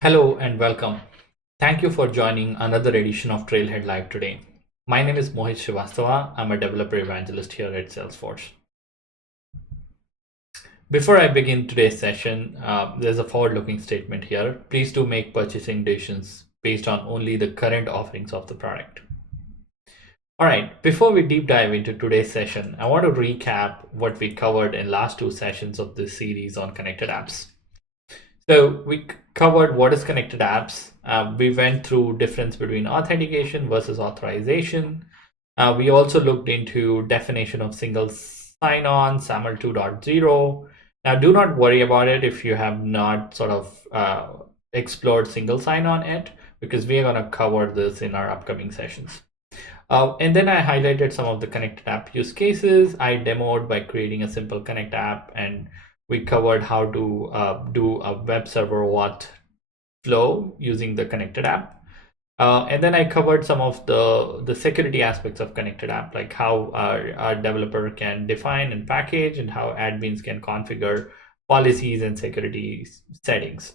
Hello and welcome. Thank you for joining another edition of Trailhead Live today. My name is Mohit Srivastava. I'm a developer evangelist here at Salesforce. Before I begin today's session, there's a forward-looking statement here. Please do make purchasing decisions based on only the current offerings of the product. All right, before we deep dive into today's session, I want to recap what we covered in last two sessions of this series on connected apps. So we covered what is connected apps. We went through difference between authentication versus authorization. We also looked into definition of single sign-on, SAML 2.0. Now, do not worry about it if you have not sort of explored single sign-on yet, because we are going to cover this in our upcoming sessions. And then I highlighted some of the connected app use cases. I demoed by creating a simple connect app, and we covered how to do a web server OAuth flow using the connected app. And then I covered some of the security aspects of connected app, like how our developer can define and package, and how admins can configure policies and security settings.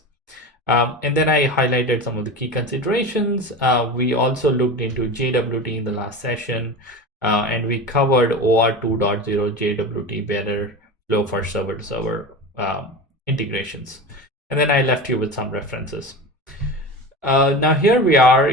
And then I highlighted some of the key considerations. We also looked into JWT in the last session, and we covered OAuth 2.0 JWT bearer flow for server-to-server integrations. And then I left you with some references. Now here we are,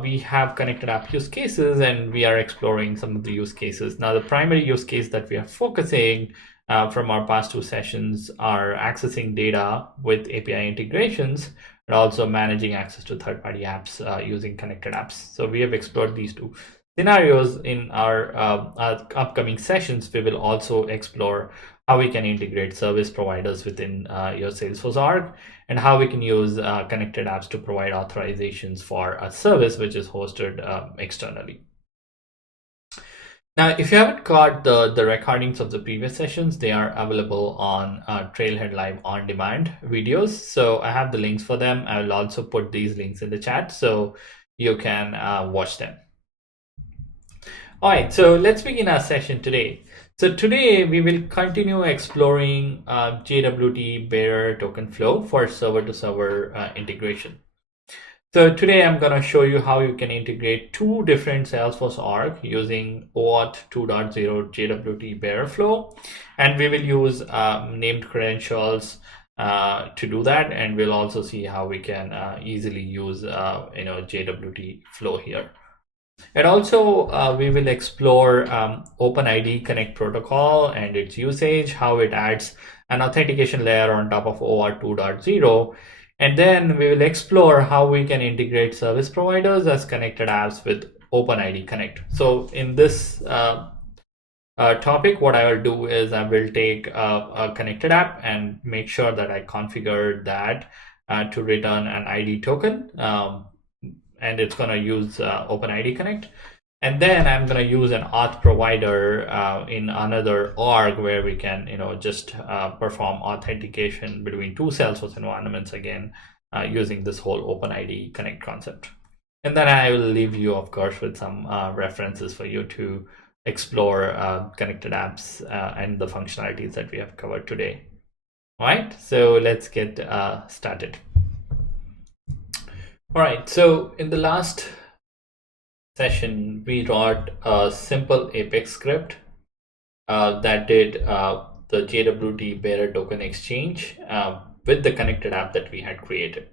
we have connected app use cases, and we are exploring some of the use cases. Now the primary use case that we are focusing from our past two sessions are accessing data with API integrations and also managing access to third-party apps using connected apps. So we have explored these two scenarios. In our upcoming sessions, we will also explore how we can integrate service providers within your Salesforce org, and how we can use connected apps to provide authorizations for a service which is hosted externally. Now, if you haven't got the recordings of the previous sessions, they are available on Trailhead Live on demand videos. So I have the links for them. I will also put these links in the chat so you can watch them. All right, so let's begin our session today. So today we will continue exploring JWT bearer token flow for server-to-server integration. So today I'm going to show you how you can integrate two different Salesforce org using OAuth 2.0 JWT bearer flow, and we will use named credentials to do that, and we'll also see how we can easily use JWT flow here. And also, we will explore OpenID Connect protocol and its usage, how it adds an authentication layer on top of OAuth 2.0. And then we will explore how we can integrate service providers as connected apps with OpenID Connect. So in this topic, what I will do is I will take a connected app and make sure that I configure that to return an ID token. And it's going to use OpenID Connect. And then I'm going to use an auth provider in another org where we can, just perform authentication between two Salesforce environments again, using this whole OpenID Connect concept. And then I will leave you, of course, with some references for you to explore connected apps and the functionalities that we have covered today. All right, so let's get started. All right, so in the last session, we wrote a simple Apex script that did the JWT bearer token exchange with the connected app that we had created.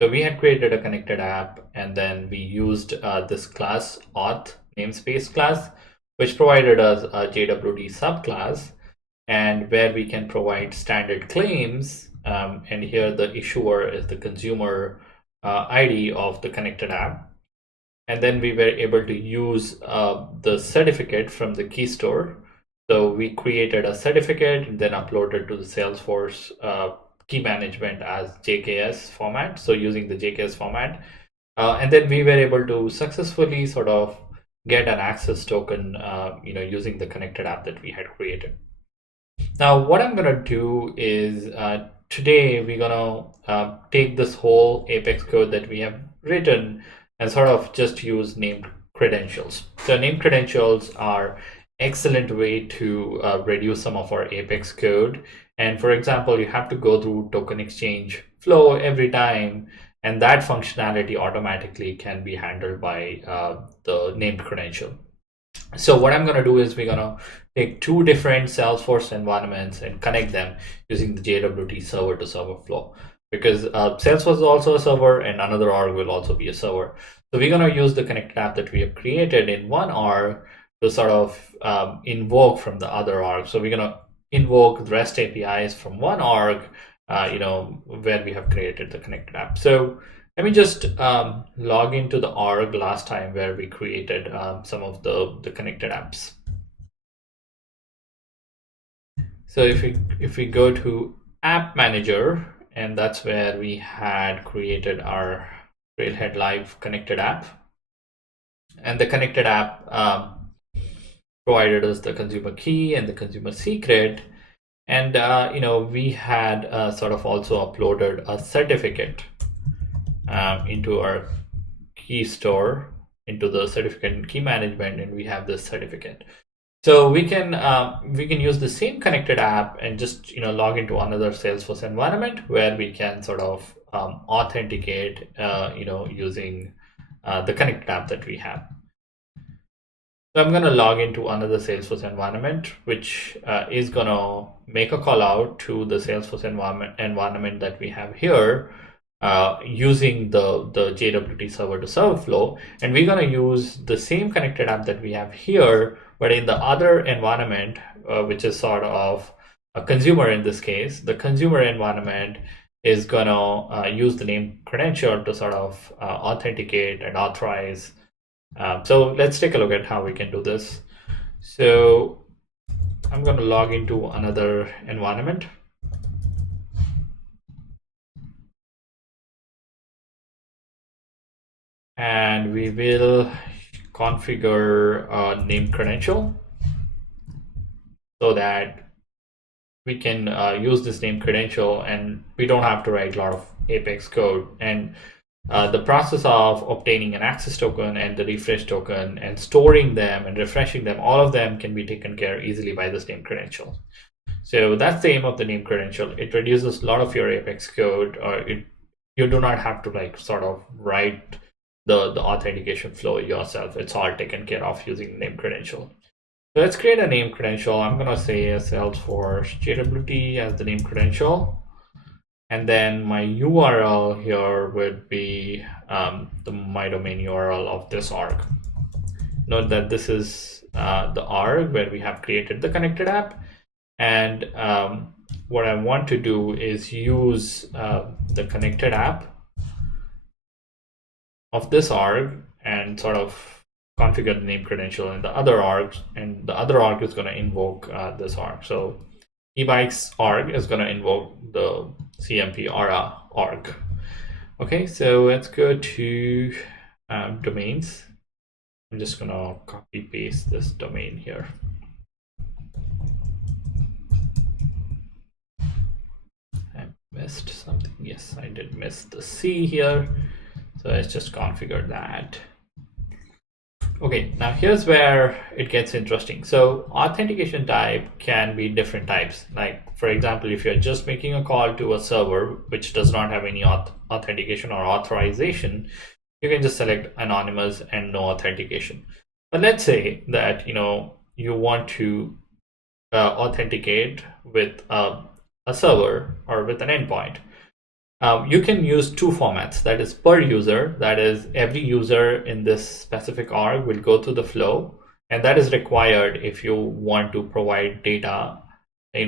So we had created a connected app, and then we used this class auth namespace class, which provided us a JWT subclass, and where we can provide standard claims. And here the issuer is the consumer ID of the connected app. And then we were able to use the certificate from the key store. So we created a certificate and then uploaded to the Salesforce key management as JKS format. So using the JKS format. And then we were able to successfully sort of get an access token, using the connected app that we had created. Now, what I'm going to do is today we're going to take this whole Apex code that we have written and sort of just use named credentials. So named credentials are excellent way to reduce some of our Apex code. And for example, you have to go through token exchange flow every time, and that functionality automatically can be handled by the named credential. So what I'm going to do is we're going to take two different Salesforce environments and connect them using the JWT server to server flow, because Salesforce is also a server and another org will also be a server. So we're going to use the connected app that we have created in one org to sort of invoke from the other org. So we're going to invoke the REST APIs from one org, where we have created the connected app. So let me just log into the org last time where we created some of the connected apps. So if we go to App Manager, and that's where we had created our Trailhead Live connected app, and the connected app provided us the consumer key and the consumer secret, and we had sort of also uploaded a certificate into our key store, into the certificate and key management, and we have this certificate. So we can use the same connected app and just log into another Salesforce environment where we can sort of authenticate using the connected app that we have. So I'm going to log into another Salesforce environment, which is going to make a call out to the Salesforce environment that we have here, using the JWT server to server flow. And we're going to use the same connected app that we have here, but in the other environment, which is sort of a consumer in this case. The consumer environment is going to use the name credential to sort of authenticate and authorize. So let's take a look at how we can do this. So I'm going to log into another environment. And we will configure a name credential so that we can use this name credential and we don't have to write a lot of Apex code. And the process of obtaining an access token and the refresh token and storing them and refreshing them, all of them can be taken care easily by this name credential. So that's the aim of the name credential. It reduces a lot of your Apex code, or you do not have to like sort of write the authentication flow yourself. It's all taken care of using name credential. So let's create a name credential. I'm going to say Salesforce JWT as the name credential. And then my URL here would be my domain URL of this org. Note that this is the org where we have created the connected app. And what I want to do is use the connected app of this org and sort of configure the name credential in the other org, and the other org is going to invoke this org. So ebikes org is going to invoke the CMP aura org. Okay, so let's go to domains. I'm just going to copy paste this domain here. I missed something. Yes, I did miss the C here. So let's just configure that. Okay, now here's where it gets interesting. So authentication type can be different types. Like for example, if you're just making a call to a server which does not have any authentication or authorization, you can just select anonymous and no authentication. But let's say that you want to authenticate with a server or with an endpoint. You can use two formats, that is per user, that is every user in this specific org will go through the flow, and that is required if you want to provide data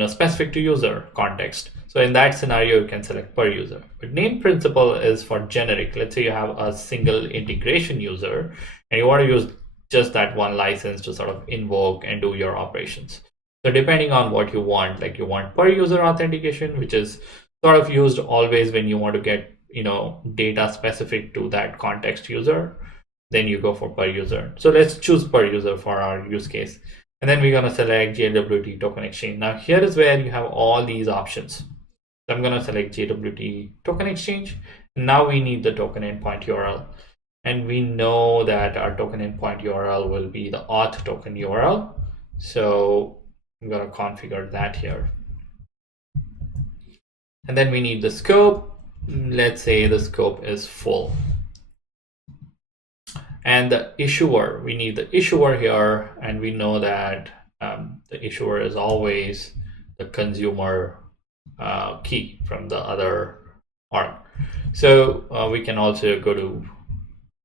specific to user context. So in that scenario, you can select per user. But name principal is for generic. Let's say you have a single integration user and you want to use just that one license to sort of invoke and do your operations. So depending on what you want, like you want per user authentication, which is sort of used always when you want to get data specific to that context user, then you go for per user. So let's choose per user for our use case. And then we're going to select JWT token exchange. Now here is where you have all these options. So I'm going to select JWT token exchange. Now we need the token endpoint URL. And we know that our token endpoint URL will be the auth token URL. So I'm going to configure that here. And then we need the scope. Let's say the scope is full. And the issuer, we need the issuer here, and we know that the issuer is always the consumer key from the other org. So we can also go to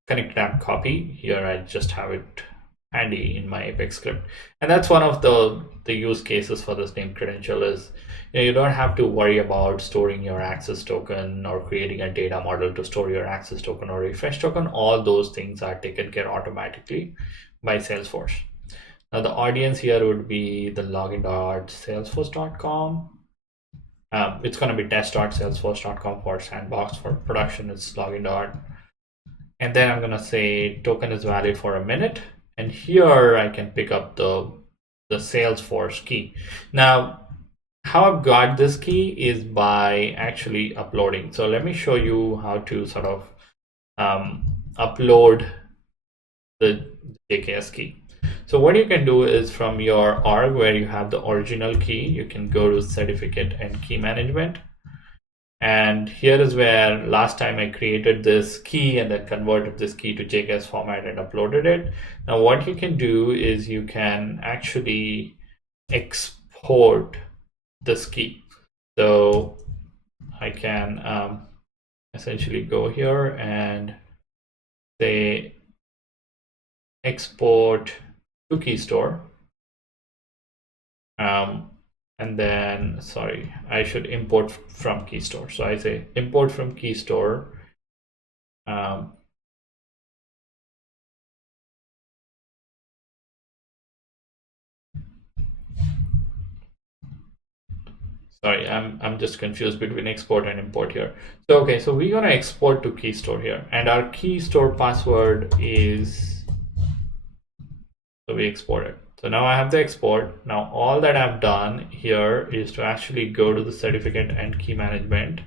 connected app copy. Here I just have it handy in my Apex script. And that's one of the use cases for this name credential is you don't have to worry about storing your access token or creating a data model to store your access token or refresh token. All those things are taken care automatically by Salesforce. Now the audience here would be the login.salesforce.com. It's going to be test.salesforce.com for sandbox. For production, it's login. And then I'm going to say token is valid for a minute. And here I can pick up the Salesforce key. Now, how I've got this key is by actually uploading. So let me show you how to sort of upload the JKS key. So what you can do is from your org where you have the original key, you can go to certificate and key management. And here is where last time I created this key and then converted this key to JKS format and uploaded it. Now what you can do is you can actually export this key. So I can essentially go here and say export to key store. And then, sorry, I should import from key store. So I say import from key store. Sorry, I'm just confused between export and import here. So okay, so we're gonna export to key store here, and our key store password is, so we export it. So now I have the export. Now all that I've done here is to actually go to the certificate and key management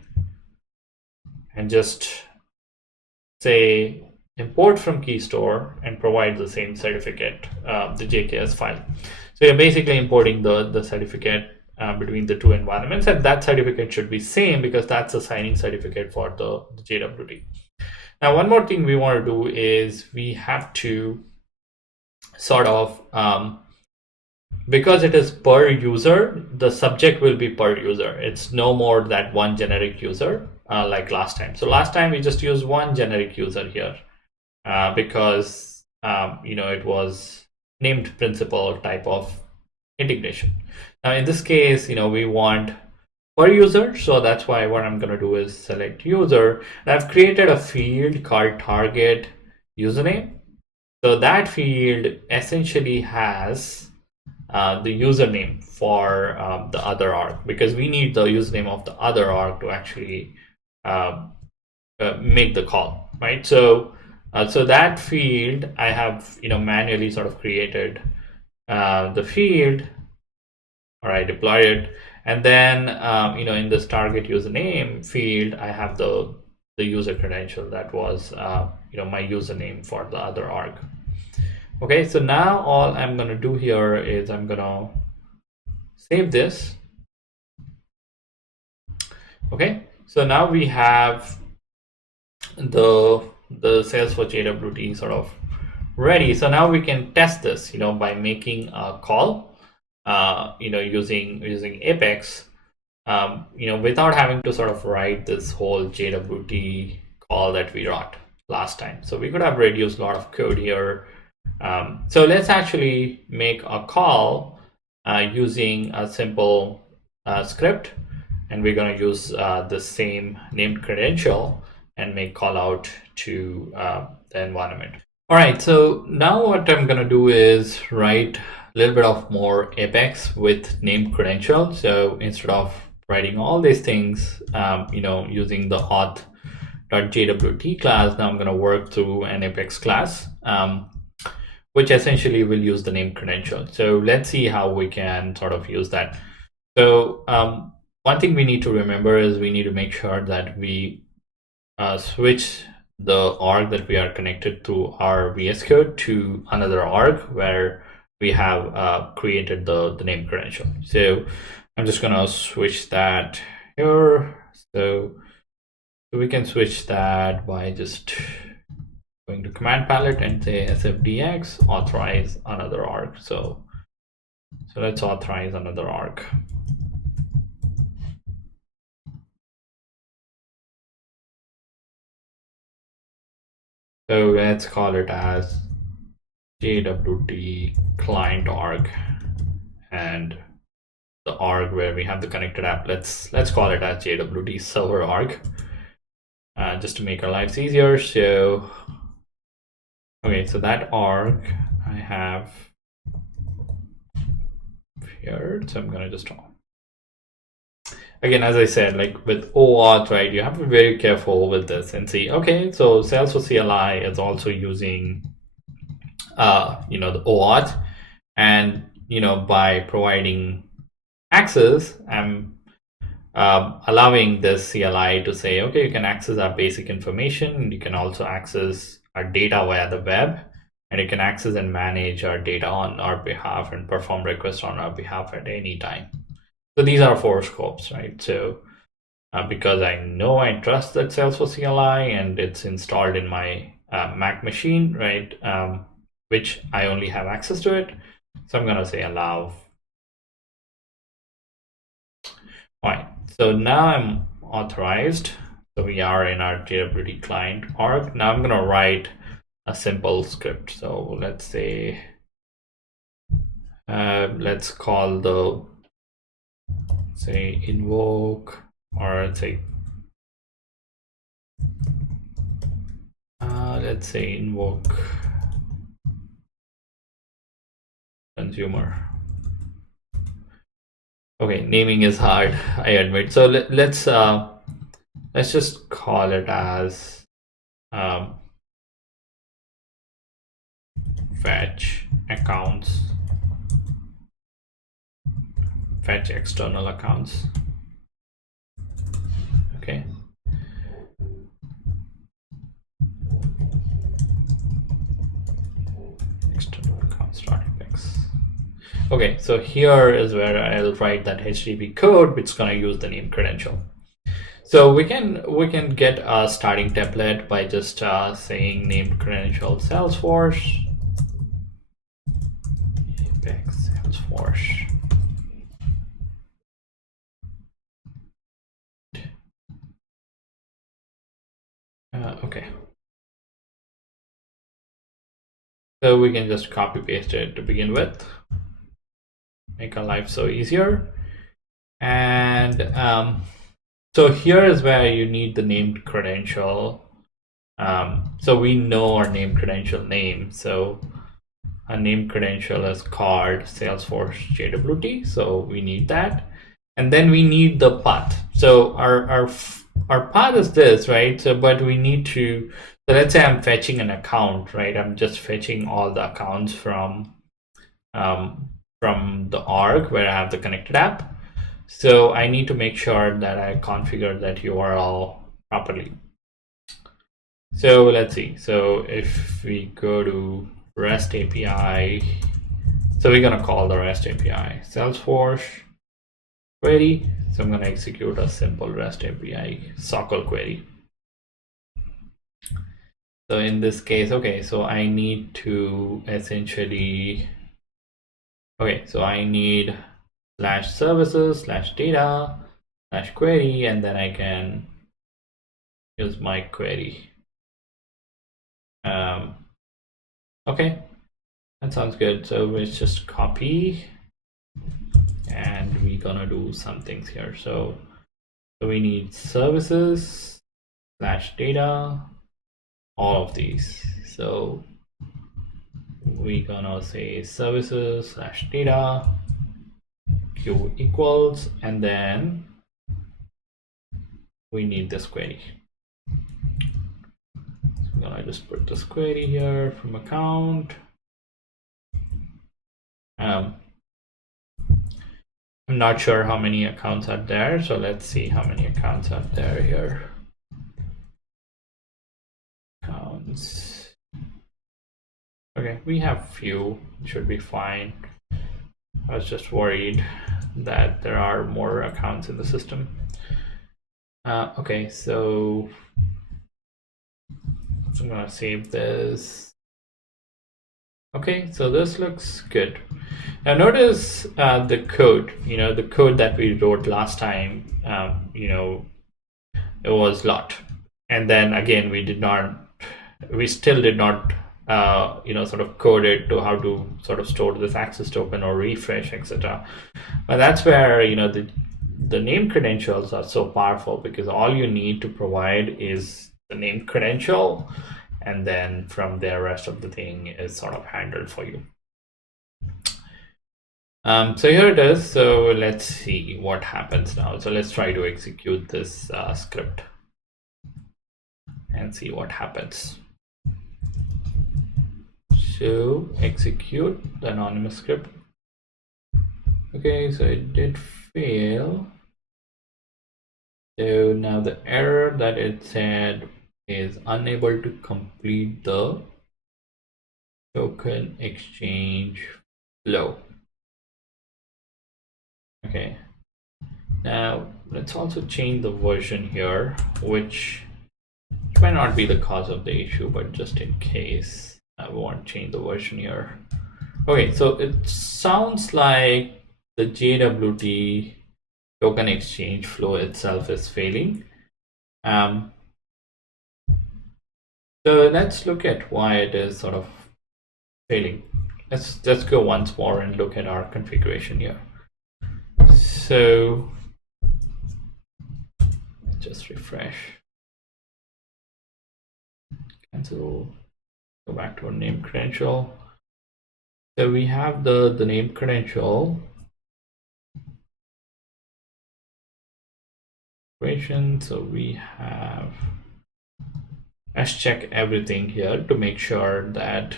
and just say import from key store and provide the same certificate, the JKS file. So you're basically importing the certificate between the two environments, and that certificate should be same because that's a signing certificate for the JWT. Now, one more thing we want to do is we have to sort of, because it is per user, the subject will be per user. It's no more that one generic user like last time. So last time we just used one generic user here because it was named principal type of integration. Now in this case, we want per user, so that's why what I'm going to do is select user. And I've created a field called target username. So that field essentially has the username for the other org, because we need the username of the other org to actually make the call, right? So that field I have manually sort of created the field, or I deploy it, and then in this target username field I have the user credential that was my username for the other org. Okay, so now all I'm going to do here is I'm going to save this. Okay, so now we have the Salesforce JWT sort of ready. So now we can test this, by making a call, using Apex, without having to sort of write this whole JWT call that we wrote last time. So we could have reduced a lot of code here. So let's actually make a call using a simple script, and we're going to use the same named credential and make call out to the environment. All right, so now what I'm going to do is write a little bit of more Apex with named credential. So instead of writing all these things, using the auth.jwt class, now I'm going to work through an Apex class, which essentially will use the named credential. So let's see how we can sort of use that. So one thing we need to remember is we need to make sure that we switch the org that we are connected to our VS Code to another org where we have created the name credential. So I'm just gonna switch that here. So we can switch that by just going to command palette and say sfdx authorize another arg. So let's authorize another arg. So let's call it as JWT client arg, and the arg where we have the connected app, let's call it as JWT server arg, just to make our lives easier. So okay, so that arg I have here. So I'm gonna just again, as I said, like with OAuth, right, you have to be very careful with this and see, okay, so Salesforce CLI is also using the OAuth, and by providing access, I'm allowing this CLI to say, okay, you can access our basic information, you can also access our data via the web, and you can access and manage our data on our behalf and perform requests on our behalf at any time. So these are 4 scopes, right? So because I know I trust that Salesforce CLI and it's installed in my Mac machine, right? Which I only have access to it. So I'm gonna say allow. All right, so now I'm authorized. So we are in our JWT client arg. Now I'm gonna write a simple script. So let's say, let's call the, say, invoke, or let's say invoke consumer. Okay, naming is hard, I admit. So let's just call it as fetch accounts, fetch external accounts. Okay. External accounts.fx. Okay, so here is where I'll write that HTTP code, which is going to use the name credential. So we can get a starting template by just saying named credential Salesforce, Apex Salesforce. Okay. So we can just copy paste it to begin with, make our life so easier. And so here is where you need the named credential. So we know our named credential name. So a named credential is called Salesforce JWT. So we need that. And then we need the path. So our path is this, right? So, but we need to, so let's say I'm fetching an account, right? I'm just fetching all the accounts from the org where I have the connected app. So I need to make sure that I configure that URL properly. So let's see. So if we go to REST API, so we're going to call the REST API Salesforce query. So I'm going to execute a simple REST API SOQL query. So in this case, okay, so I need to essentially, okay, so I need /services/data/query, and then I can use my query. Okay, that sounds good. So let's just copy, and we're gonna do some things here. So we need services/data, all of these. So we're gonna say services/data q equals, and then we need this query. So I'm gonna just put this query here from account. I'm not sure how many accounts are there, so let's see how many accounts are there here. Accounts. Okay, we have few, should be fine. I was just worried that there are more accounts in the system. Okay, so I'm gonna save this. Okay, so this looks good. Now notice the code, the code that we wrote last time, it was lot. And then again, we still did not, sort of code it to how to sort of store this access token or refresh, etc. But that's where, the name credentials are so powerful, because all you need to provide is the name credential, and then from there, rest of the thing is sort of handled for you. So here it is. So let's see what happens now. So let's try to execute this script and see what happens. So execute the anonymous script. Okay, so it did fail. So now the error that it said is unable to complete the token exchange flow. Okay, now let's also change the version here, which might not be the cause of the issue, but just in case, I won't change the version here. Okay, so it sounds like the JWT token exchange flow itself is failing. So let's look at why it is sort of failing. Let's go once more and look at our configuration here. So just refresh, cancel, go back to our name credential. So we have the name credential. So we have, let's check everything here to make sure that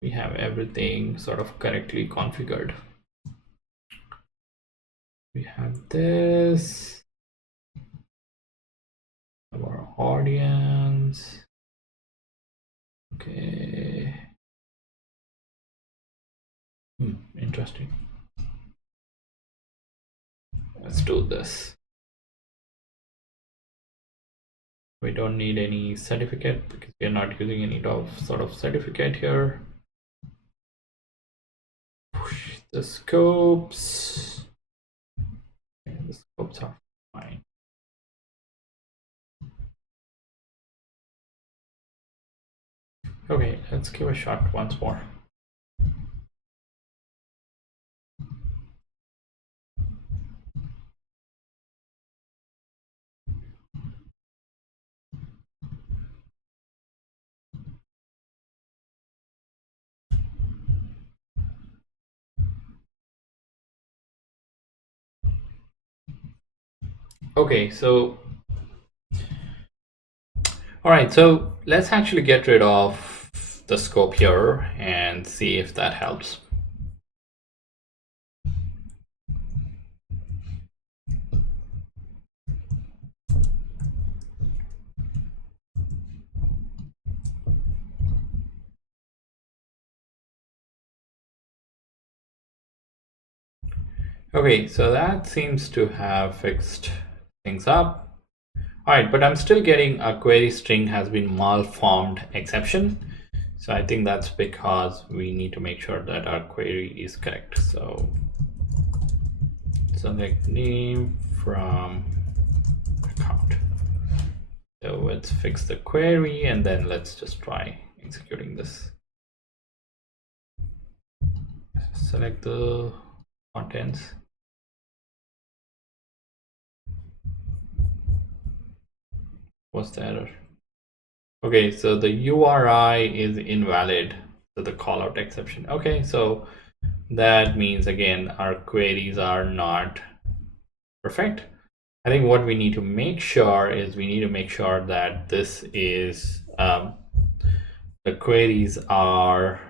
we have everything sort of correctly configured. We have this, our audience. Okay. Interesting. Let's do this. We don't need any certificate because we are not using any sort of certificate here. Push the scopes. Okay, the scopes are fine. Okay, let's give a shot once more. Okay, so all right, so let's actually get rid of the scope here and see if that helps. Okay, so that seems to have fixed things up. All right, but I'm still getting a query string has been malformed exception. So I think that's because we need to make sure that our query is correct. So select name from account. So let's fix the query and then let's just try executing this. Select the contents. What's the error? Okay, so the URI is invalid. So the callout exception. Okay, so that means again our queries are not perfect. I think what we need to make sure is we need to make sure that this is the queries are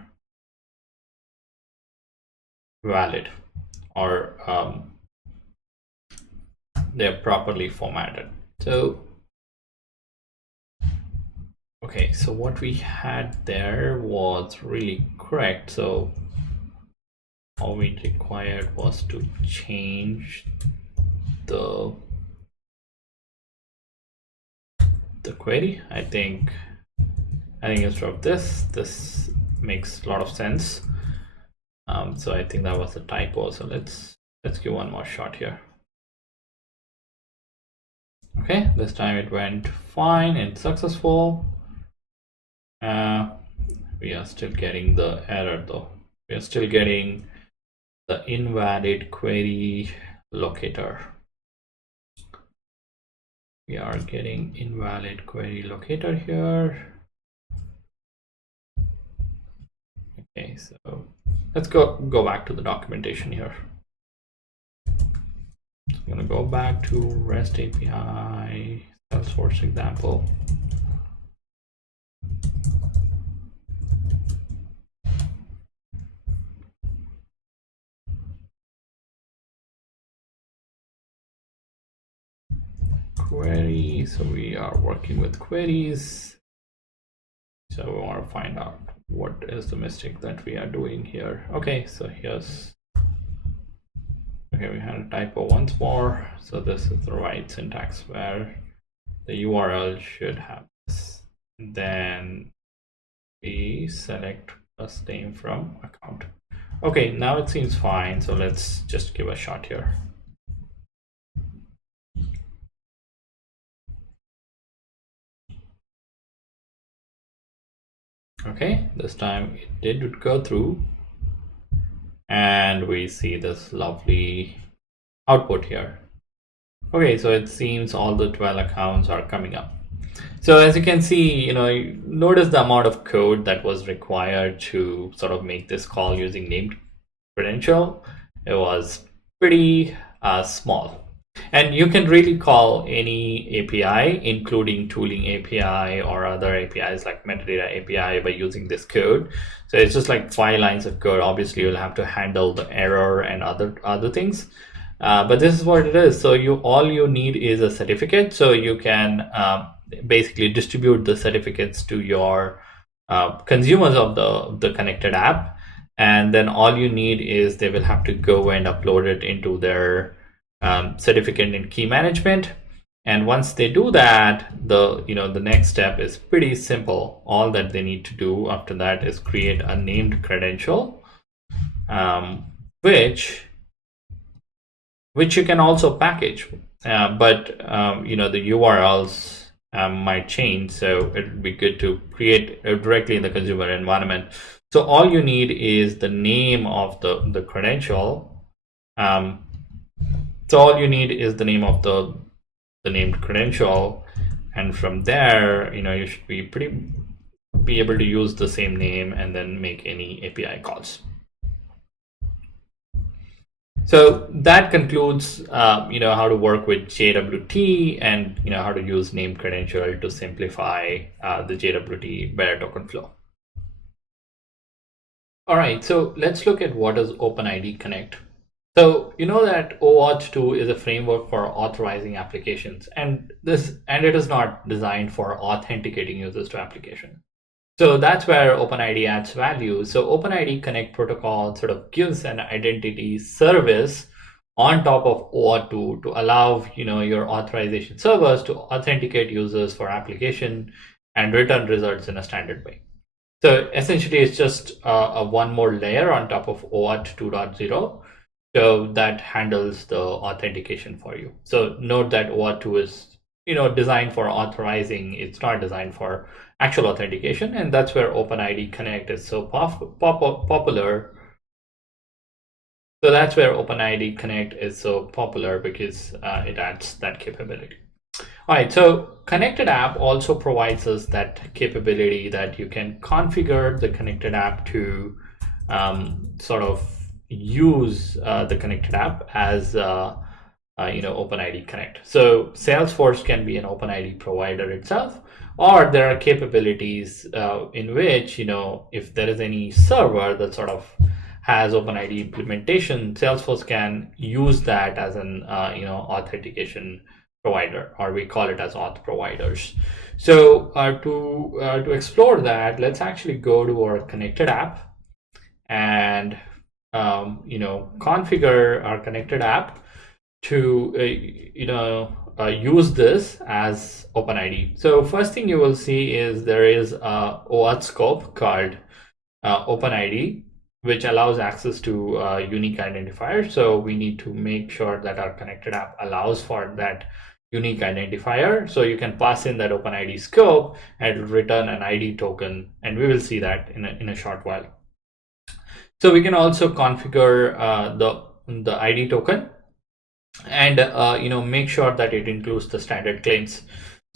valid, or they're properly formatted. So Okay, so what we had there was really correct. So all we required was to change the query. I think instead of this makes a lot of sense. So I think that was a typo. So let's give one more shot here. Okay, this time it went fine and successful. We are still getting the error though. We are still getting the invalid query locator. We are getting invalid query locator here. Okay, so let's go back to the documentation here. I'm going to go back to REST API, Salesforce example. Query, so we are working with queries. So we want to find out what is the mistake that we are doing here. Okay, so here's, okay, we had a typo once more. So this is the right syntax where the URL should have this. Then we select first name from account. Okay, now it seems fine. So let's just give a shot here. Okay, this time it did go through. And we see this lovely output here. Okay, so it seems all the 12 accounts are coming up. So as you can see, you notice the amount of code that was required to sort of make this call using named credential. It was pretty small. And you can really call any API, including tooling API or other APIs like metadata API, by using this code. So it's just like 5 lines of code. Obviously, you'll have to handle the error and other things. But this is what it is. So all you need is a certificate. So you can basically distribute the certificates to your consumers of the connected app. And then all you need is they will have to go and upload it into their certificate and key management. And once they do that, the next step is pretty simple. All that they need to do after that is create a named credential, which you can also package. But the URLs might change, so it would be good to create directly in the consumer environment. So all you need is the name of the credential. So all you need is the name of the named credential, and from there, you should be able to use the same name and then make any API calls. So that concludes, how to work with JWT and how to use named credential to simplify the JWT bearer token flow. All right, so let's look at what is OpenID Connect. So you know that OAuth 2 is a framework for authorizing applications, and it is not designed for authenticating users to application. So that's where OpenID adds value. So OpenID Connect protocol sort of gives an identity service on top of OAuth 2 to allow your authorization servers to authenticate users for application and return results in a standard way. So essentially, it's just a one more layer on top of OAuth 2.0. So that handles the authentication for you. So note that OAuth 2 is designed for authorizing. It's not designed for actual authentication, and that's where OpenID Connect is so popular. So that's where OpenID Connect is so popular, because it adds that capability. All right, so Connected App also provides us that capability that you can configure the Connected App to sort of use the Connected App as OpenID Connect. So Salesforce can be an OpenID provider itself, or there are capabilities in which if there is any server that sort of has OpenID implementation, Salesforce can use that as an authentication provider, or we call it as auth providers. So to explore that, let's actually go to our connected app and configure our connected app to use this as OpenID. So first thing you will see is there is a OAuth scope called OpenID, which allows access to unique identifier. So we need to make sure that our connected app allows for that unique identifier. So you can pass in that OpenID scope and return an ID token, and we will see that in a short while. So we can also configure the ID token and make sure that it includes the standard claims.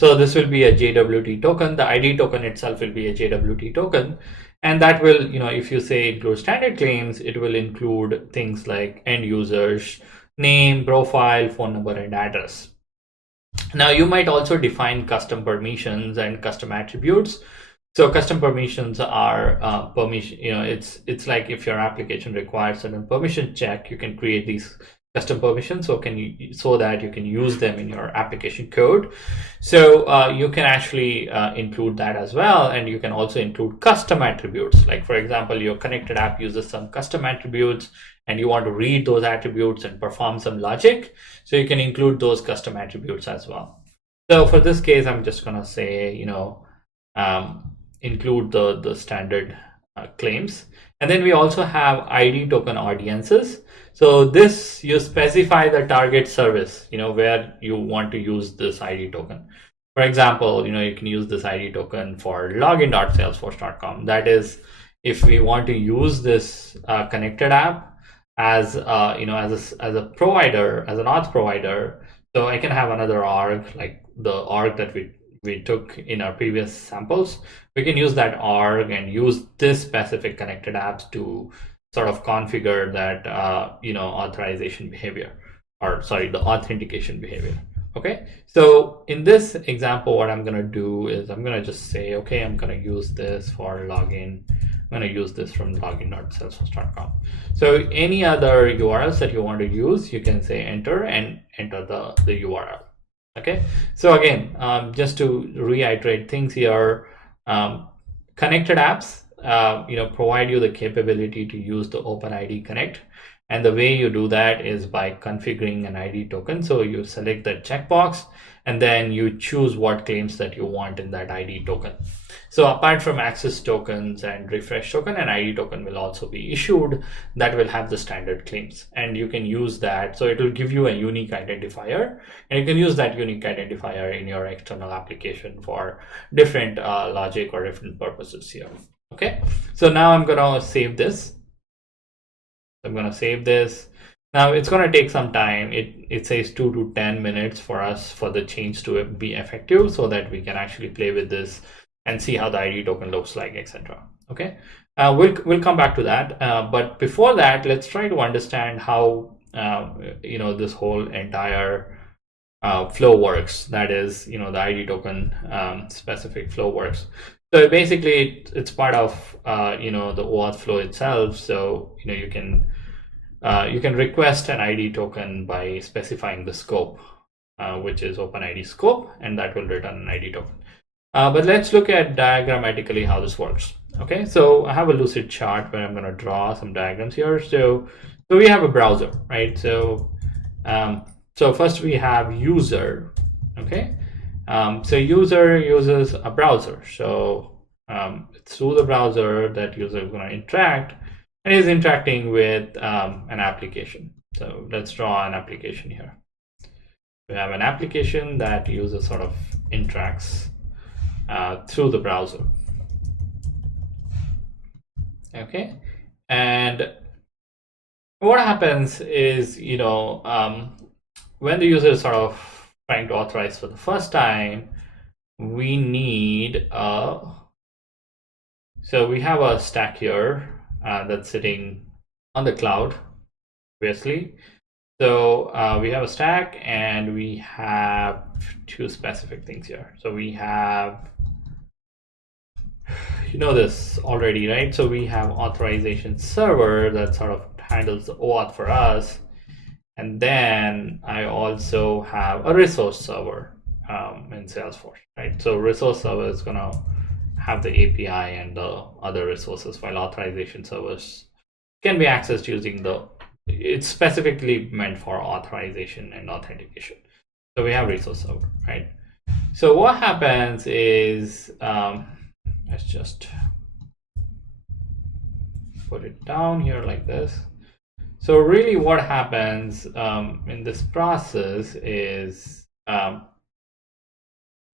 So this will be a JWT token. The ID token itself will be a JWT token, and that will, if you say include standard claims, it will include things like end users, name, profile, phone number, and address. Now you might also define custom permissions and custom attributes. So custom permissions are permission. It's like if your application requires certain permission check, you can create these custom permissions so that you can use them in your application code. So you can actually include that as well, and you can also include custom attributes. Like for example, your connected app uses some custom attributes, and you want to read those attributes and perform some logic. So you can include those custom attributes as well. So for this case, I'm just gonna say, include the standard claims. And then we also have ID token audiences. So this, you specify the target service, where you want to use this ID token. For example, you can use this ID token for login.salesforce.com. That is, if we want to use this connected app as as a provider, as an auth provider, so I can have another org, like the org that we took in our previous samples. We can use that org and use this specific connected apps to sort of configure that authorization behavior, or sorry, the authentication behavior. Okay, so in this example, what I'm going to do is I'm going to just say, okay, I'm going to use this for login. I'm going to use this from login.salesforce.com. So any other URLs that you want to use, you can say enter and enter the URL. Okay, so again, just to reiterate things here, connected apps provide you the capability to use the OpenID Connect, and the way you do that is by configuring an ID token. So you select that checkbox and then you choose what claims that you want in that ID token. So apart from access tokens and refresh token, an ID token will also be issued that will have the standard claims, and you can use that. So it will give you a unique identifier, and you can use that unique identifier in your external application for different logic or different purposes here. Okay, so now I'm gonna save this. I'm going to save this. Now it's going to take some time. It says 2 to 10 minutes for us for the change to be effective, so that we can actually play with this and see how the ID token looks like, etc. Okay, we'll come back to that. But before that, let's try to understand how this whole entire flow works. That is, the ID token specific flow works. So basically, it's part of the OAuth flow itself. So you can request an ID token by specifying the scope, which is OpenID scope, and that will return an ID token. But let's look at diagrammatically how this works. Okay, so I have a Lucid chart where I'm going to draw some diagrams here. So we have a browser, right? So first we have user. Okay, so user uses a browser. So through the browser that user is going to interact, and is interacting with an application. So let's draw an application here. We have an application that user sort of interacts through the browser. Okay, and what happens is, when the user is sort of trying to authorize for the first time, we need so we have a stack here that's sitting on the cloud, obviously. So we have a stack, and we have two specific things here. So we have, this already, right? So we have authorization server that sort of handles the OAuth for us. And then I also have a resource server in Salesforce, right? So resource server is going to have the API and the other resources, while authorization servers can be accessed using it's specifically meant for authorization and authentication. So we have resource server, right? So what happens is, let's just put it down here like this. So really what happens in this process is the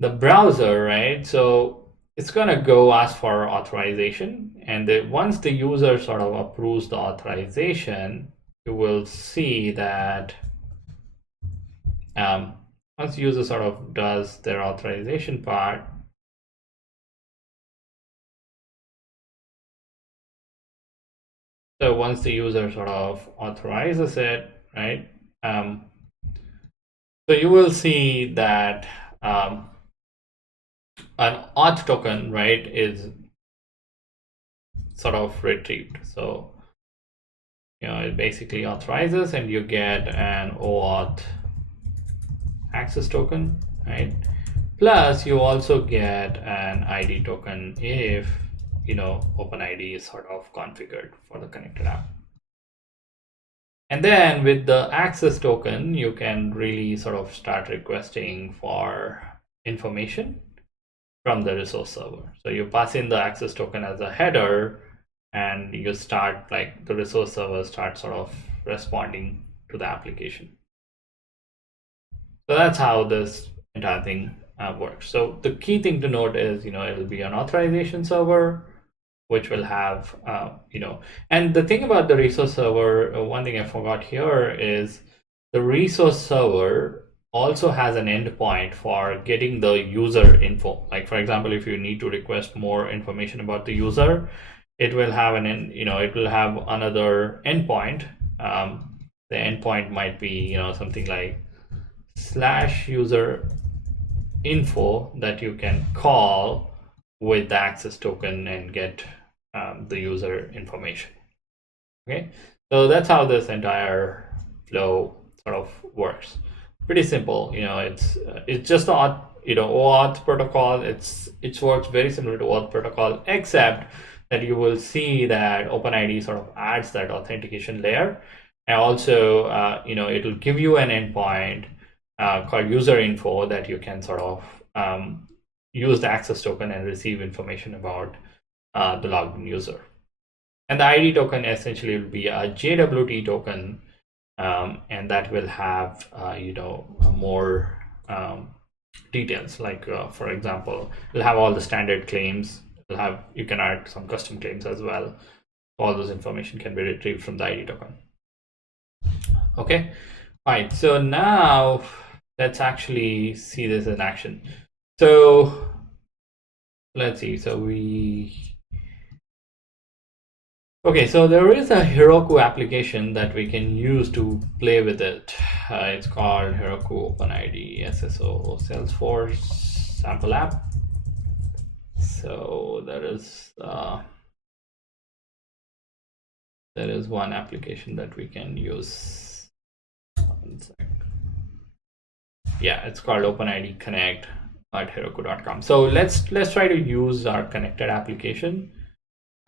browser, right? So it's going to go ask for authorization. And once the user sort of approves the authorization, you will see that once the user sort of does their authorization part, so once the user sort of authorizes it, right? So you will see that an auth token, right, is sort of retrieved. So it basically authorizes, and you get an OAuth access token, right? Plus, you also get an ID token if OpenID is sort of configured for the connected app. And then with the access token, you can really sort of start requesting for information from the resource server. So you pass in the access token as a header, and you start, like, the resource server starts sort of responding to the application. So that's how this entire thing works. So the key thing to note is, it'll be an authorization server, which will have, and the thing about the resource server, one thing I forgot here is the resource server also has an endpoint for getting the user info. Like, for example, if you need to request more information about the user, it will have it will have another endpoint. The endpoint might be, something like /user info that you can call with the access token and get the user information. Okay, so that's how this entire flow sort of works. Pretty simple. It's just the OAuth protocol. It works very similar to OAuth protocol, except that you will see that OpenID sort of adds that authentication layer, and also it will give you an endpoint called user info that you can sort of use the access token and receive information about the logged in user. And the ID token essentially will be a JWT token, and that will have more details. Like, for example, it'll have all the standard claims. You can add some custom claims as well. All those information can be retrieved from the ID token. Okay, fine. So now let's actually see this in action. So let's see. Okay, so there is a Heroku application that we can use to play with it. It's called Heroku OpenID SSO Salesforce sample app. So there is one application that we can use. One sec. Yeah, it's called OpenID Connect at Heroku.com. So let's try to use our connected application.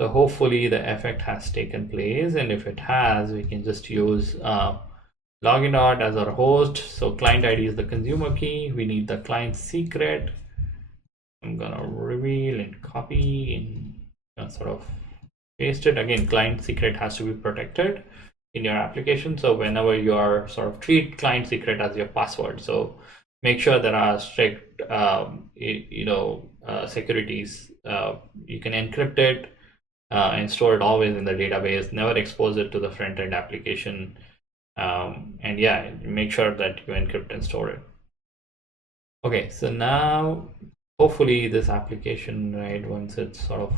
So hopefully the effect has taken place, and if it has, we can just use login as our host. So client ID is the consumer key. We need the client secret. I'm gonna reveal and copy and sort of paste it. Again, client secret has to be protected in your application. So whenever you are sort of treat client secret as your password. So make sure there are strict securities. You can encrypt it and store it always in the database. Never expose it to the front end application. And yeah, make sure that you encrypt and store it. Okay, so now hopefully this application, right, once it's sort of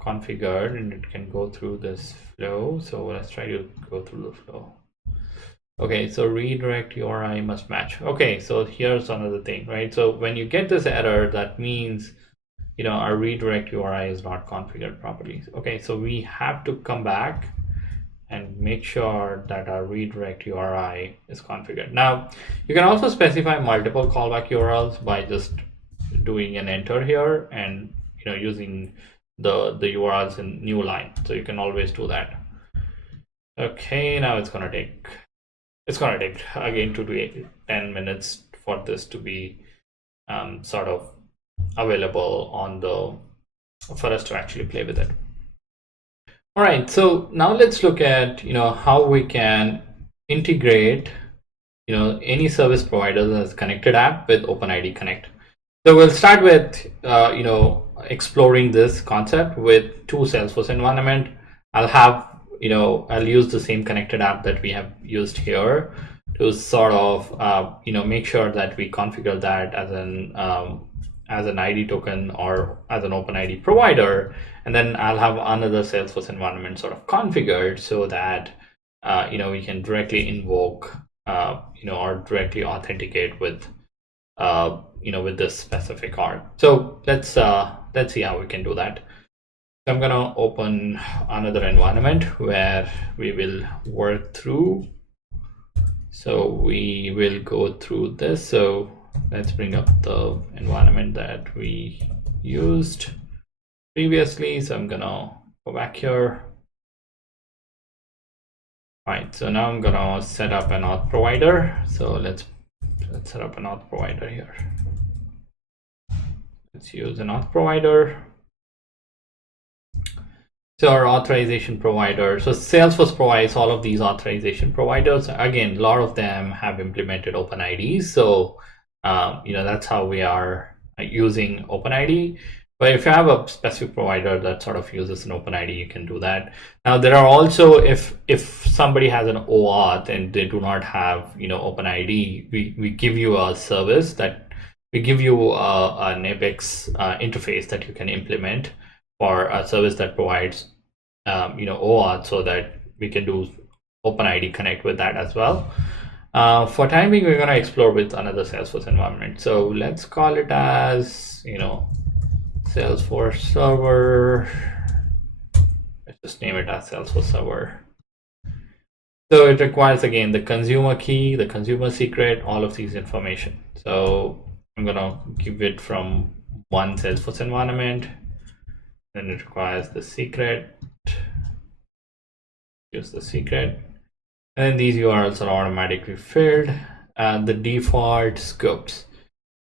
configured, and it can go through this flow. So let's try to go through the flow. Okay, so redirect URI must match. Okay, so here's another thing, right? So when you get this error, that means our redirect URI is not configured properly. Okay, so we have to come back and make sure that our redirect URI is configured. Now, you can also specify multiple callback URLs by just doing an enter here and using the URLs in new line. So you can always do that. Okay, now it's gonna take again 2 to 10 minutes for this to be sort of available on the for us to actually play with it. All right, so now let's look at how we can integrate any service provider as a connected app with OpenID Connect. So we'll start with exploring this concept with two Salesforce environment. I'll use the same connected app that we have used here to sort of make sure that we configure that as an ID token or as an OpenID provider, and then I'll have another Salesforce environment sort of configured so that we can directly invoke or directly authenticate with with this specific org. So let's see how we can do that. So I'm gonna open another environment where we will work through. So we will go through this. So let's bring up the environment that we used previously. So I'm gonna go back here. All right, so now I'm gonna set up an auth provider. So let's set up an auth provider here. Let's use an auth provider. So our authorization provider. So Salesforce provides all of these authorization providers. Again, a lot of them have implemented OpenID. So that's how we are using OpenID. But if you have a specific provider that sort of uses an OpenID, you can do that. Now there are also, if somebody has an OAuth and they do not have OpenID, we give you a service that we give you an Apex interface that you can implement for a service that provides OAuth, so that we can do OpenID Connect with that as well. For time being, we're going to explore with another Salesforce environment. So let's call it as Salesforce Server. Let's just name it as Salesforce Server. So it requires, again, the consumer key, the consumer secret, all of these information. So I'm going to give it from one Salesforce environment. Then it requires the secret. Use the secret. And then these URLs are automatically filled. The default scopes.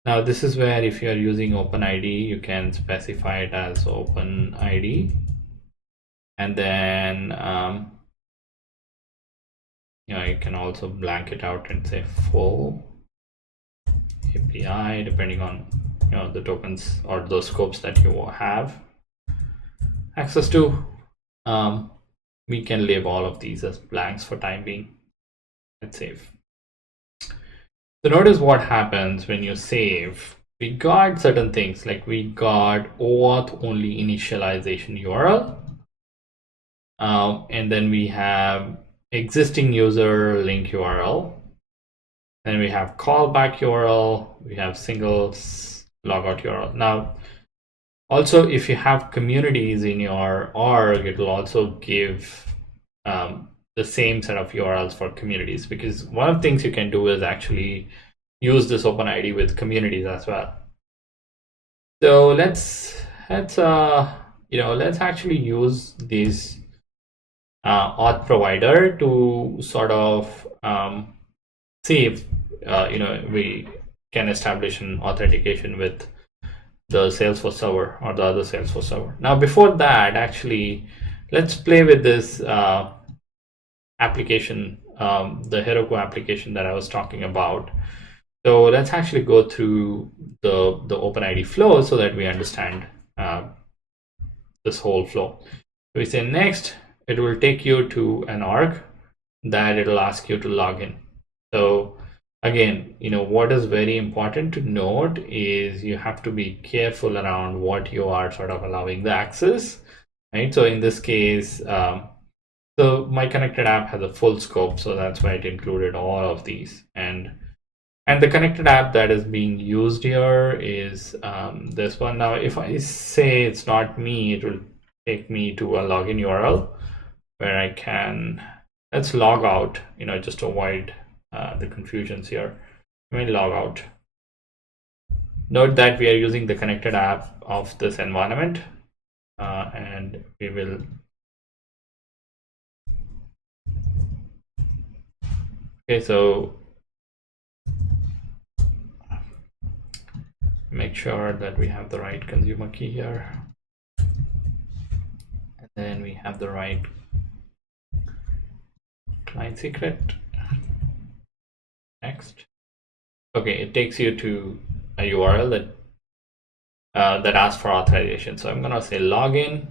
Now this is where, if you are using OpenID, you can specify it as OpenID, and then you can also blank it out and say full API, depending on the tokens or those scopes that you have access to. We can leave all of these as blanks for time being. Let's save. So notice what happens when you save. We got certain things, like we got OAuth only initialization URL, and then we have existing user link URL, then we have callback URL, we have single logout URL. Now also, if you have communities in your org, it will also give the same set of URLs for communities, because one of the things you can do is actually use this OpenID with communities as well. So let's actually use this auth provider to sort of see if we can establish an authentication with the Salesforce server or the other Salesforce server. Now before that, actually, let's play with this application, the Heroku application that I was talking about. So let's actually go through the OpenID flow so that we understand this whole flow. So we say next, it will take you to an org that it'll ask you to log in. So again, what is very important to note is you have to be careful around what you are sort of allowing the access, right? So in this case, so my connected app has a full scope, so that's why it included all of these. And the connected app that is being used here is this one. Now, if I say it's not me, it will take me to a login URL. where I can, let's log out, just to avoid the confusions here. Let me log out. Note that we are using the connected app of this environment, and we will okay, so make sure that we have the right consumer key here, and then we have the right client secret. Next. Okay, it takes you to a URL that asks for authorization. So I'm gonna say login.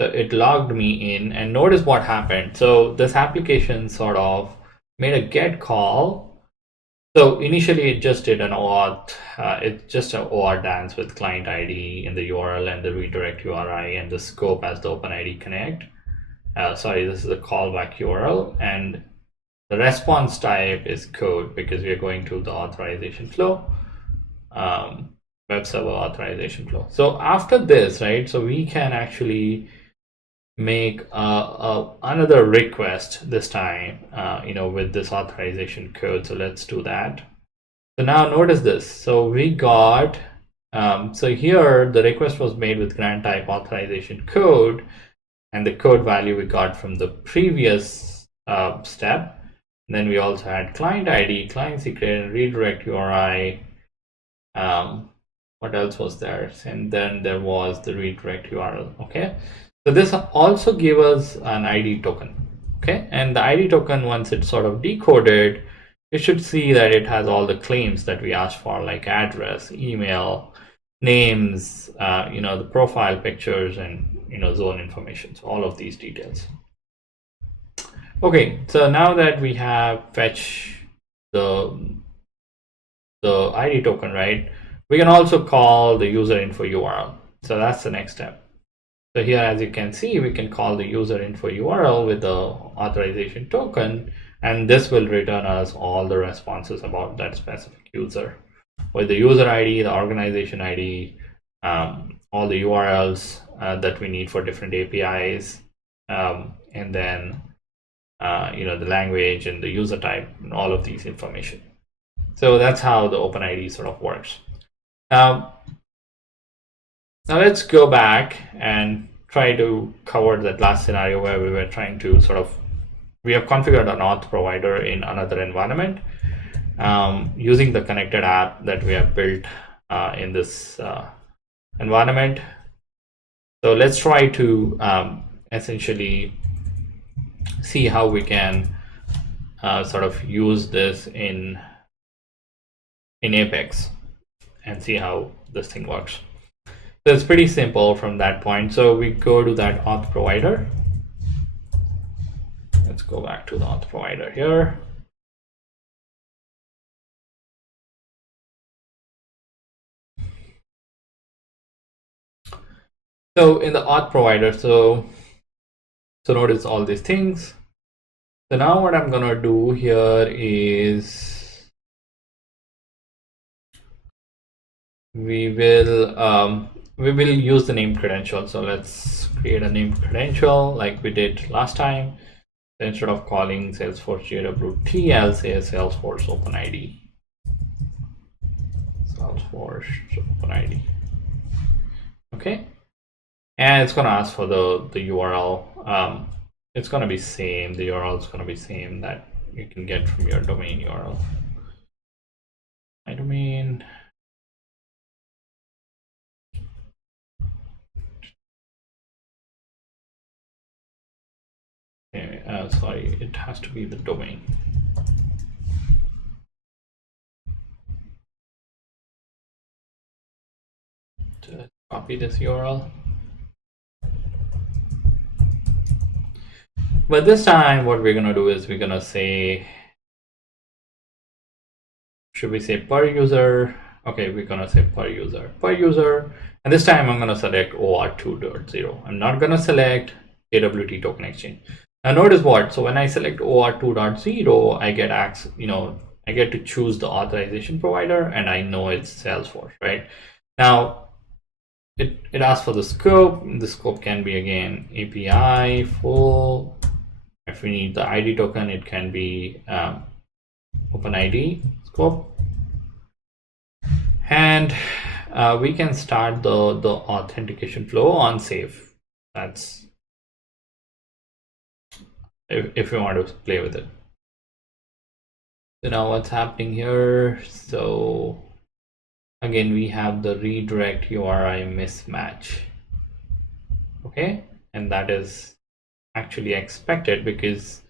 So it logged me in, and notice what happened. So this application sort of made a get call. So initially it just did an OAuth. It's just an OAuth dance with client ID in the URL and the redirect URI and the scope as the OpenID connect. Sorry, this is a callback URL, and the response type is code because we are going to the authorization flow, web server authorization flow. So after this, right, so we can actually make another request this time, with this authorization code. So let's do that. So now notice this. So we got, so here the request was made with grant type authorization code, and the code value we got from the previous step. And then we also had client ID, client secret, redirect URI. What else was there? And then there was the redirect URL. Okay. So this also gave us an ID token. Okay. And the ID token, once it's sort of decoded, you should see that it has all the claims that we asked for, like address, email, names, the profile pictures, and zone information. So all of these details. Okay, so now that we have fetch the ID token, right, we can also call the user info URL. So that's the next step. So here, as you can see, we can call the user info URL with the authorization token, and this will return us all the responses about that specific user with the user ID, the organization ID, all the URLs that we need for different APIs, and then the language and the user type and all of these information. So that's how the OpenID sort of works. Now let's go back and try to cover that last scenario where we were trying to we have configured an auth provider in another environment using the connected app that we have built in this environment. So let's try to essentially see how we can sort of use this in Apex and see how this thing works. So it's pretty simple from that point. So we go to that auth provider. Let's go back to the auth provider here. So in the auth provider, so notice all these things. So now what I'm gonna do here is we will use the name credential. So let's create a name credential like we did last time. So instead of calling Salesforce JWT, I'll say Salesforce OpenID. Salesforce OpenID. Okay, and it's gonna ask for the URL. It's gonna be same. The URL is gonna be same that you can get from your domain URL. My domain. Okay, sorry, it has to be the domain. To copy this URL. But this time, what we're gonna do is we're gonna say, should we say per user? Okay, we're gonna say per user, and this time I'm gonna select OAuth 2.0. I'm not gonna select JWT token exchange. Now notice what? So when I select OAuth 2.0, I get access. I get to choose the authorization provider, and I know it's Salesforce, right? Now, it asks for the scope. The scope can be again API full. If we need the ID token, it can be OpenID scope. And we can start the authentication flow on save. That's if we want to play with it. So now what's happening here? So again, we have the redirect URI mismatch. Okay, and that is actually expected because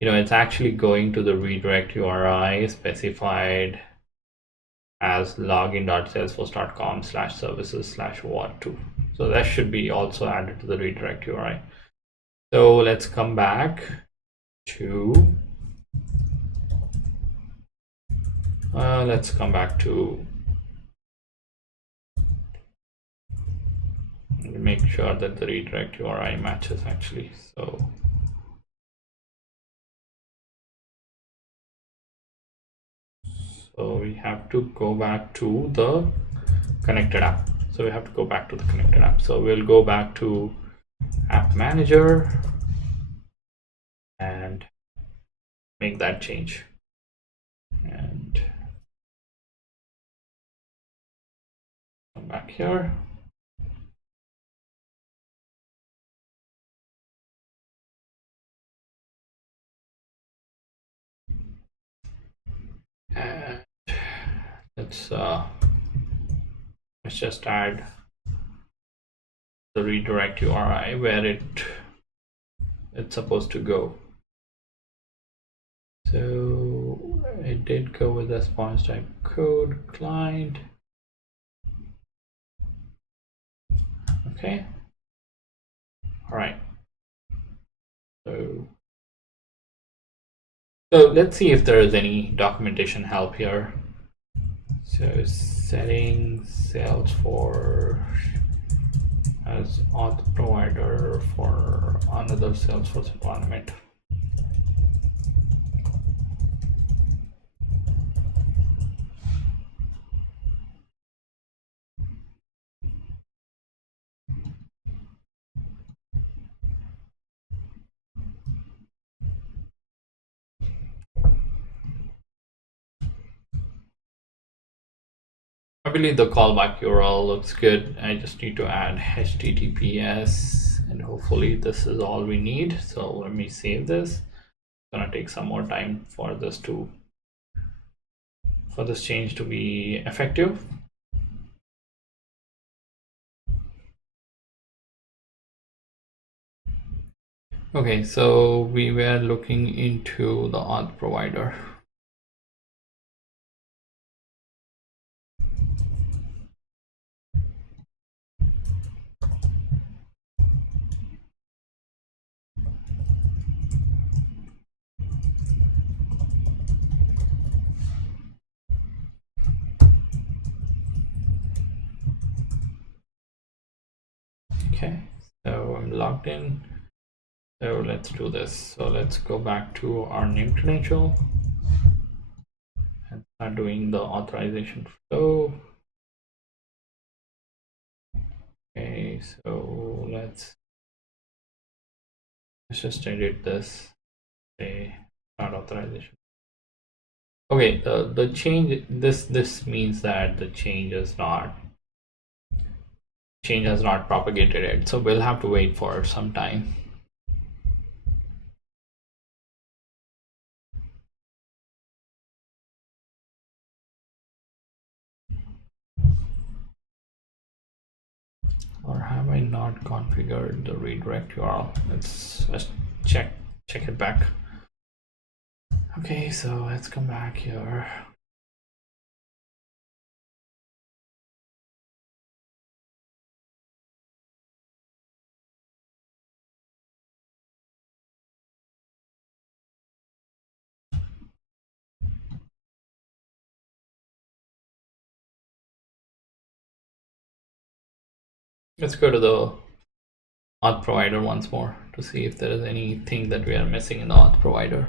it's actually going to the redirect URI specified as login.salesforce.com/services/auth2. So that should be also added to the redirect URI. So let's come back to make sure that the redirect URI matches actually. So we have to go back to the connected app. So we have to go back to the connected app. So we'll go back to app manager and make that change. And come back here. And let's just add the redirect URI where it's supposed to go. So it did go with the response type code client. Okay. All right. So let's see if there is any documentation help here. So setting Salesforce as auth provider for another Salesforce environment. I believe the callback URL looks good. I just need to add HTTPS and hopefully this is all we need. So let me save this. It's gonna take some more time for this change to be effective. Okay, so we were looking into the auth provider. Okay, so I'm logged in. So let's do this. So let's go back to our name credential and start doing the authorization flow. Okay, so let's just edit this. Okay, not authorization. Okay, the change this means that the change has not propagated it. So we'll have to wait for some time. Or have I not configured the redirect URL? Let's check it back. Okay, so let's come back here. Let's go to the auth provider once more to see if there is anything that we are missing in the auth provider.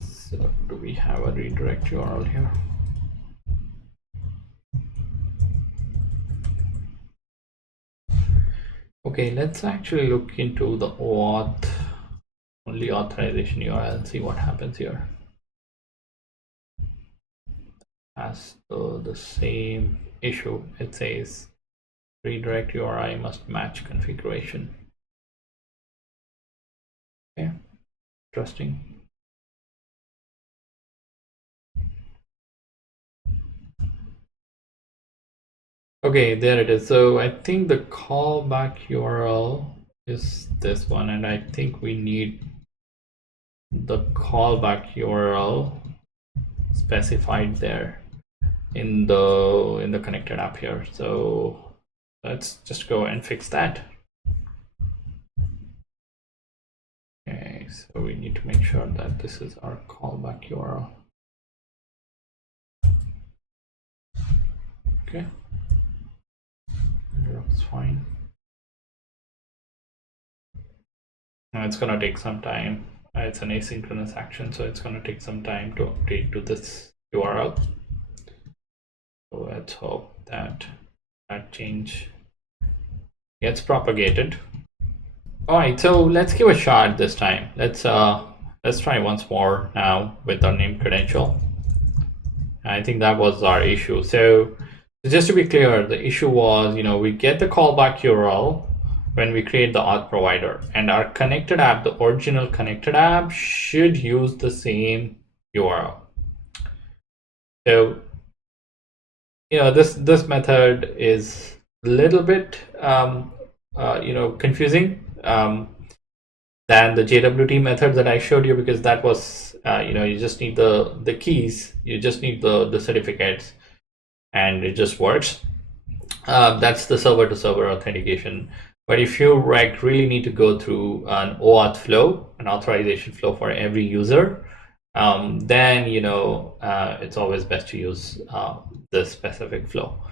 So do we have a redirect URL here? Okay, let's actually look into the OAuth only authorization URL and see what happens here. As the same issue, it says redirect URI must match configuration. Okay, interesting. Okay, there it is. So I think the callback URL is this one, and I think we need the callback URL specified there in the connected app here. So let's just go and fix that. Okay, so we need to make sure that this is our callback URL. Okay, looks fine. Now it's gonna take some time. It's an asynchronous action, so it's gonna take some time to update to this URL. So let's hope that that change gets propagated. All right, so let's give a shot this time. Let's try once more now with our name credential. I think that was our issue. So just to be clear, the issue was, we get the callback URL when we create the auth provider, and our connected app, the original connected app, should use the same URL. So, this method is a little bit, confusing than the JWT method that I showed you, because that was, you just need the keys, you just need the certificates, and it just works. That's the server to server authentication. But if you really need to go through an OAuth flow, an authorization flow for every user, then it's always best to use the specific flow.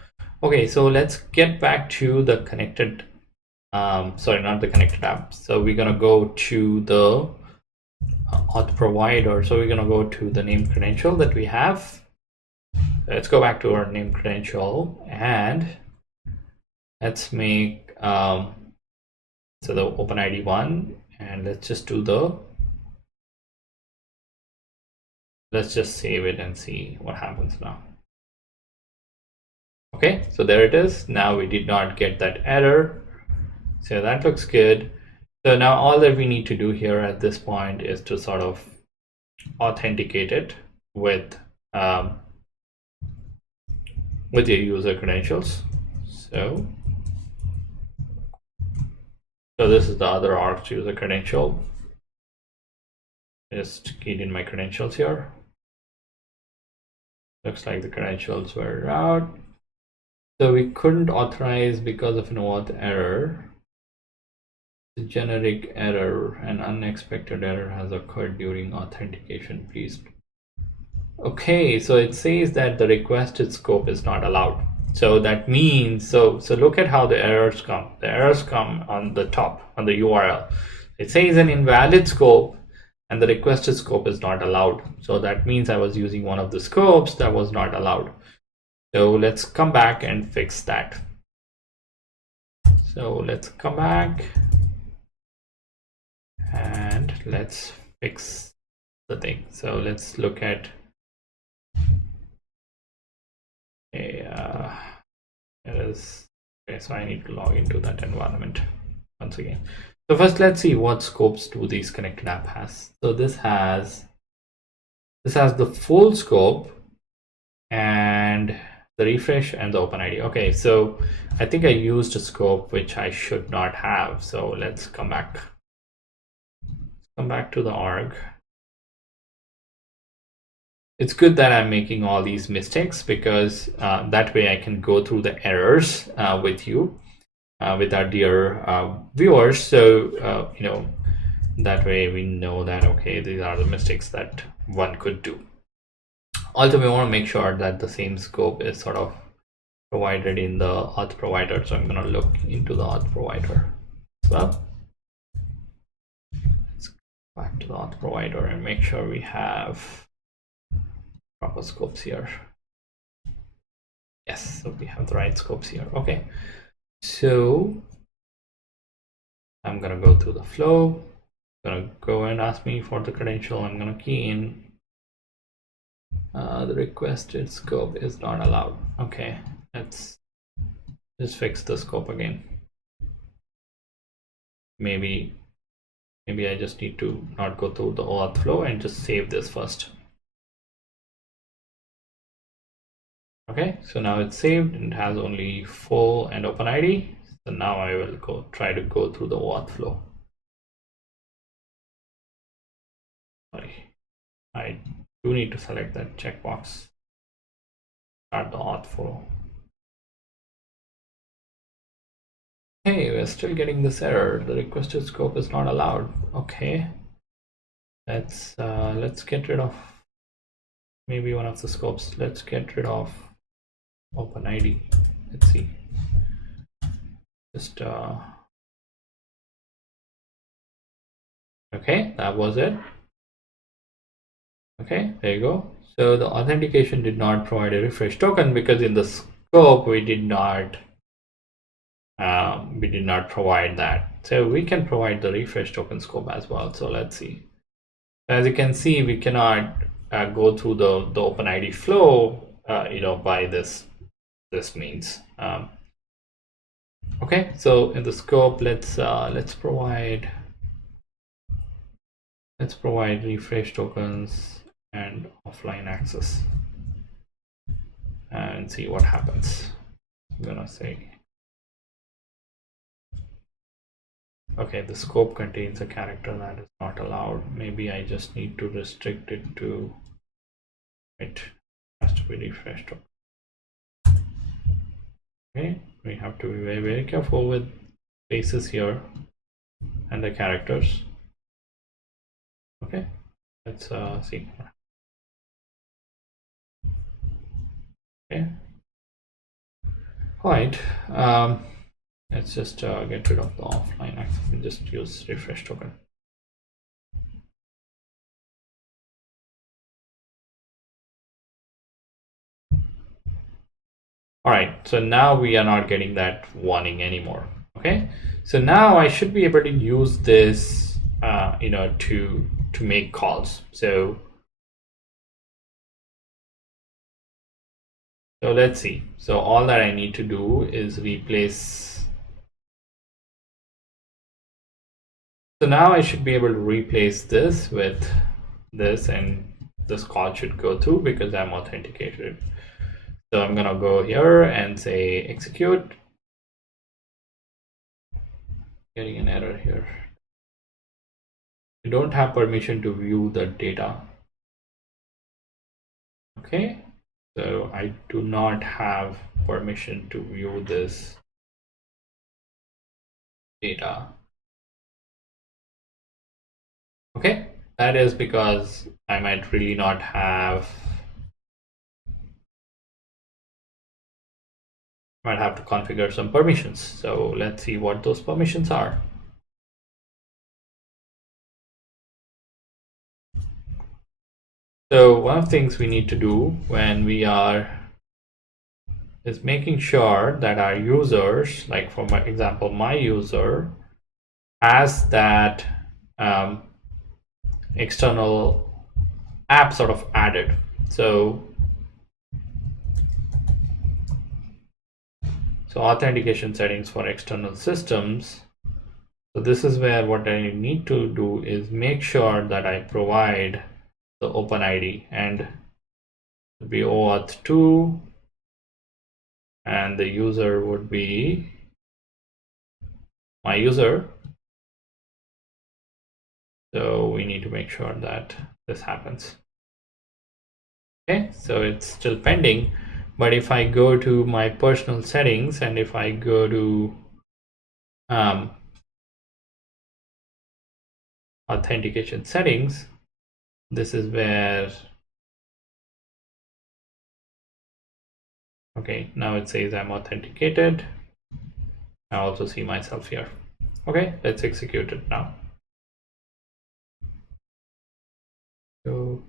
Okay, so let's get back to the connected. Sorry, not the connected app. So we're gonna go to the auth provider. So we're gonna go to the name credential that we have. Let's go back to our name credential and let's make so the OpenID one, and let's just let's just save it and see what happens now. Okay, so there it is. Now we did not get that error, so that looks good. So now all that we need to do here at this point is to sort of authenticate it with your user credentials. So this is the other ARC user credential. Just keyed in my credentials here. Looks like the credentials were out. So we couldn't authorize because of an OAuth error. The generic error, an unexpected error has occurred during authentication. Please. Okay, so it says that the requested scope is not allowed. So that means, so look at how the errors come. The errors come on the top, on the URL. It says an invalid scope and the requested scope is not allowed. So that means I was using one of the scopes that was not allowed. So let's come back and fix that. So let's come back and let's fix the thing. So let's look at a okay, so I need to log into that environment once again. So first let's see what scopes do these connected app has. So this has the full scope and the refresh and the OpenID. Okay, so I think I used a scope which I should not have. So let's come back to the org. It's good that I'm making all these mistakes, because that way I can go through the errors with you, with our dear viewers. So that way we know that, okay, these are the mistakes that one could do. Also, we want to make sure that the same scope is sort of provided in the auth provider. So I'm going to look into the auth provider as well. Let's go back to the auth provider and make sure we have proper scopes here. Yes, so we have the right scopes here. Okay, so gonna go through the flow. Gonna go and ask me for the credential. I'm gonna key in the requested scope is not allowed. Okay, let's just fix the scope again. Maybe I just need to not go through the OAuth flow and just save this first. Okay, so now it's saved and it has only full and OpenID. So now I will try to go through the OAuth flow. Sorry, I do need to select that checkbox. Start the auth flow. Hey, we're still getting this error. The requested scope is not allowed. Okay, let's get rid of maybe one of the scopes. Let's get rid of OpenID. Let's see. Just okay, that was it. Okay, there you go. So the authentication did not provide a refresh token because in the scope we did not provide that. So we can provide the refresh token scope as well. So let's see. As you can see, we cannot go through the OpenID flow, by this means. Okay, so in the scope, let's provide refresh tokens and offline access and see what happens. I'm gonna say, okay, the scope contains a character that is not allowed. Maybe I just need to restrict it to it has to be refreshed. Okay, we have to be very, very careful with spaces here and the characters. Okay, let's see. Okay, all right. Let's just get rid of the offline access and just use refresh token. All right, so now we are not getting that warning anymore. Okay, so now I should be able to use this, to make calls. So let's see. So all that I need to do is replace. So now I should be able to replace this with this, and this call should go through because I'm authenticated. So I'm gonna go here and say execute. Getting an error here. You don't have permission to view the data. Okay, so I do not have permission to view this data. Okay, that is because I might really not have, might have to configure some permissions. So let's see what those permissions are. So one of the things we need to do when we are is making sure that our users, like for my example, my user has that external app sort of added. So authentication settings for external systems. So this is where what I need to do is make sure that I provide the OpenID and be OAuth 2, and the user would be my user. So we need to make sure that this happens. Okay, so it's still pending, but if I go to my personal settings and if I go to authentication settings, this is where, okay, now it says I'm authenticated. I also see myself here. Okay, let's execute it now. So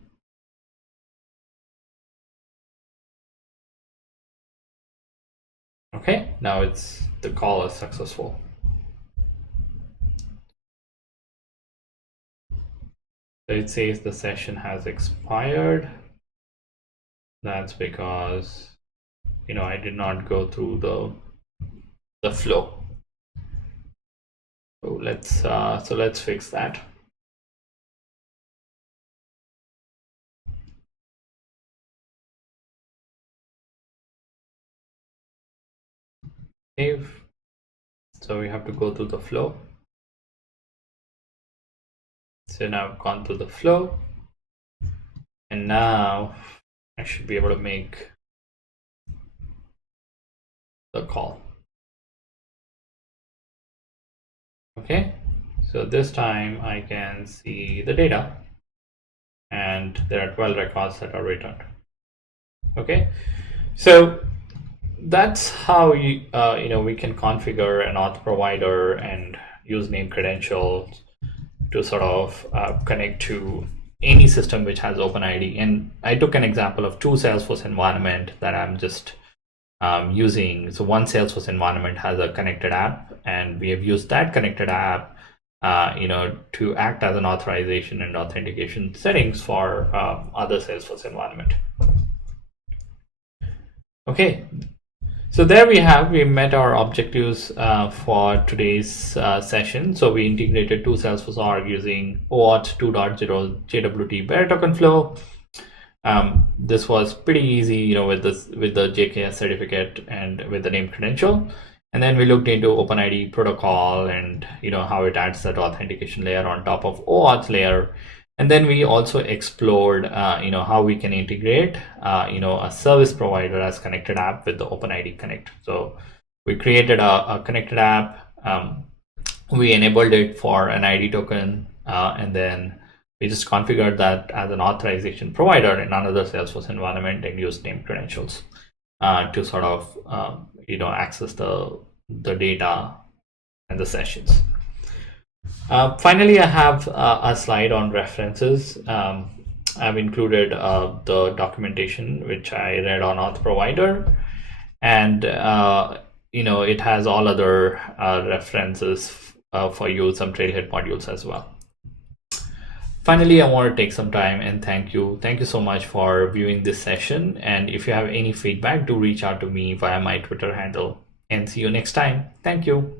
okay, now the call is successful. So it says the session has expired. That's because I did not go through the flow. So let's fix that. Save. So we have to go through the flow. So now I've gone through the flow, and now I should be able to make the call. Okay, so this time I can see the data, and there are 12 records that are returned. Okay, so that's how we can configure an auth provider and use name credentials to sort of connect to any system which has OpenID. And I took an example of two Salesforce environment that I'm just using. So one Salesforce environment has a connected app, and we have used that connected app to act as an authorization and authentication settings for other Salesforce environment. Okay, so there we met our objectives for today's session. So we integrated two Salesforce org using OAuth 2.0 JWT bearer token flow. This was pretty easy, with the JKS certificate and with the name credential. And then we looked into OpenID protocol and how it adds that authentication layer on top of OAuth layer. And then we also explored how we can integrate a service provider as connected app with the OpenID Connect. So we created a connected app. We enabled it for an ID token, and then we just configured that as an authorization provider in another Salesforce environment and used name credentials to sort of access the data and the sessions. Finally, I have a slide on references. I've included the documentation which I read on Auth Provider, and it has all other references for you, some Trailhead modules as well. Finally, I want to take some time and thank you. Thank you so much for viewing this session. And if you have any feedback, do reach out to me via my Twitter handle. And see you next time. Thank you.